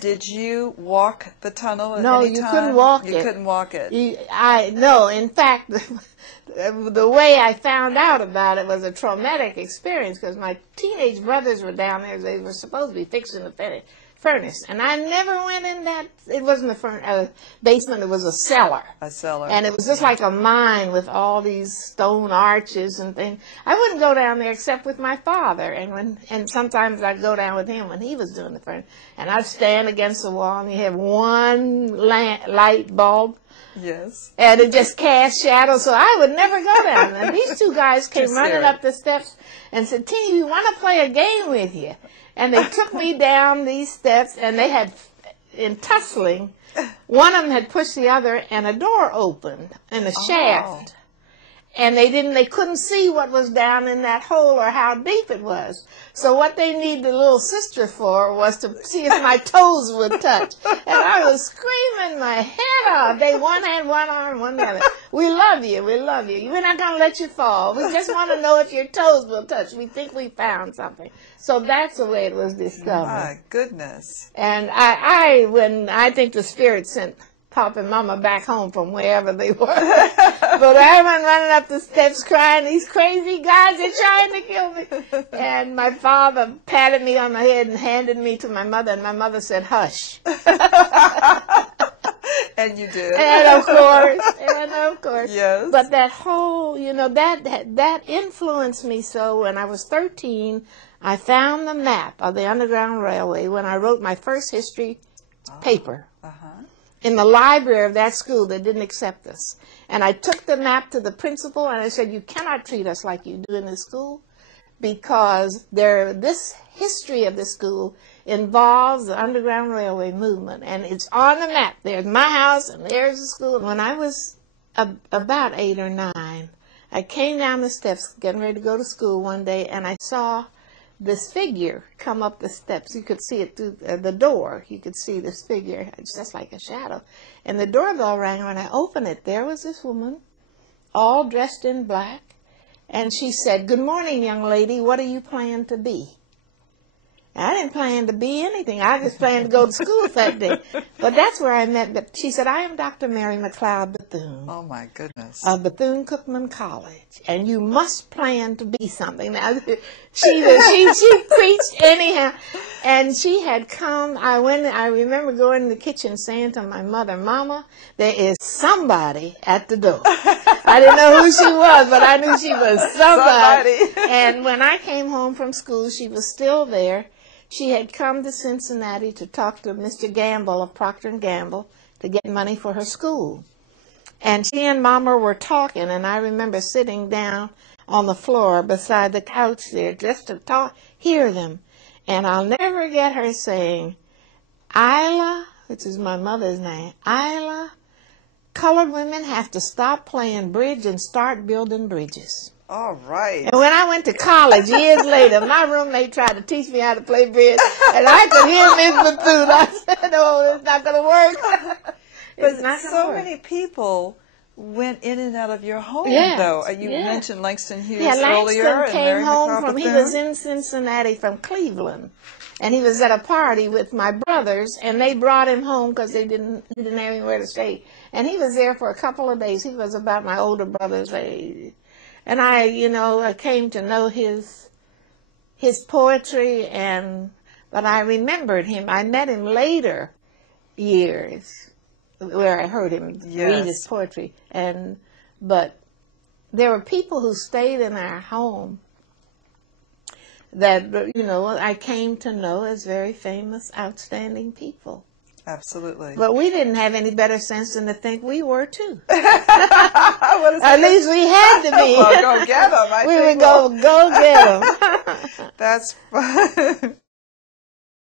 Did you walk the tunnel at No, any you time? couldn't walk it. You couldn't walk it. No, in fact, the way I found out about it was a traumatic experience because my teenage brothers were down there. They were supposed to be fixing the furnace. And I never went in that. It wasn't a basement. It was a cellar. A cellar. And it was just like a mine with all these stone arches and things. I wouldn't go down there except with my father. And sometimes I'd go down with him when he was doing the furnace. And I'd stand against the wall and you have one light bulb. Yes. And it just cast shadows, so I would never go down there. These two guys came running up the steps and said, "Tina, we want to play a game with you." And they took me down these steps, and they had, in tussling, one of them had pushed the other, and a door opened in a shaft. And they couldn't see what was down in that hole or how deep it was. So what they needed the little sister for was to see if my toes would touch. And I was screaming my head off. They one hand, one arm, one the other. "We love you, we love you. We're not going to let you fall. We just want to know if your toes will touch. We think we found something." So that's the way it was discovered. My goodness. And when I think the spirit sent Papa and Mama back home from wherever they were. But I went running up the steps crying, "These crazy guys are trying to kill me." And my father patted me on the head and handed me to my mother, and my mother said, "Hush." And you did. And of course. Yes. But that whole, that influenced me so when I was 13, I found the map of the Underground Railway when I wrote my first history paper. In the library of that school that didn't accept us. And I took the map to the principal and I said, "You cannot treat us like you do in this school because this history of this school involves the Underground Railway movement. And it's on the map. There's my house and there's the school." When I was about 8 or 9, I came down the steps getting ready to go to school one day and I saw this figure come up the steps. You could see it through the door. You could see this figure. It's just like a shadow. And the doorbell rang, and when I opened it, there was this woman, all dressed in black. And she said, "Good morning, young lady. What do you plan to be?" I didn't plan to be anything. I just planned to go to school that day. But that's where I met. But she said, "I am Dr. Mary McLeod Bethune. Oh, my goodness. Of Bethune-Cookman College. And you must plan to be something." Now, she preached anyhow. And she had come. I remember going in the kitchen saying to my mother, "Mama, there is somebody at the door." I didn't know who she was, but I knew she was somebody. And when I came home from school, she was still there. She had come to Cincinnati to talk to Mr. Gamble of Procter & Gamble to get money for her school. And she and Mama were talking, and I remember sitting down on the floor beside the couch there just to hear them. And I'll never get her saying, "Isla," which is my mother's name, "Isla, colored women have to stop playing bridge and start building bridges." All right. And when I went to college years later, my roommate tried to teach me how to play bridge, and I could hear Miss Bethune. I said, "Oh, it's not going to work." But so many people went in and out of your home, though. You mentioned Langston Hughes earlier. Langston came home from, he was in Cincinnati from Cleveland. And he was at a party with my brothers, and they brought him home because he didn't have anywhere to stay. And he was there for a couple of days. He was about my older brother's age. And I came to know his poetry, but I remembered him. I met him later years where I heard him read his poetry. But there were people who stayed in our home that, I came to know as very famous, outstanding people. Absolutely. But we didn't have any better sense than to think we were, too. At least we had to be. Well, go get them. We would go get them. That's fun.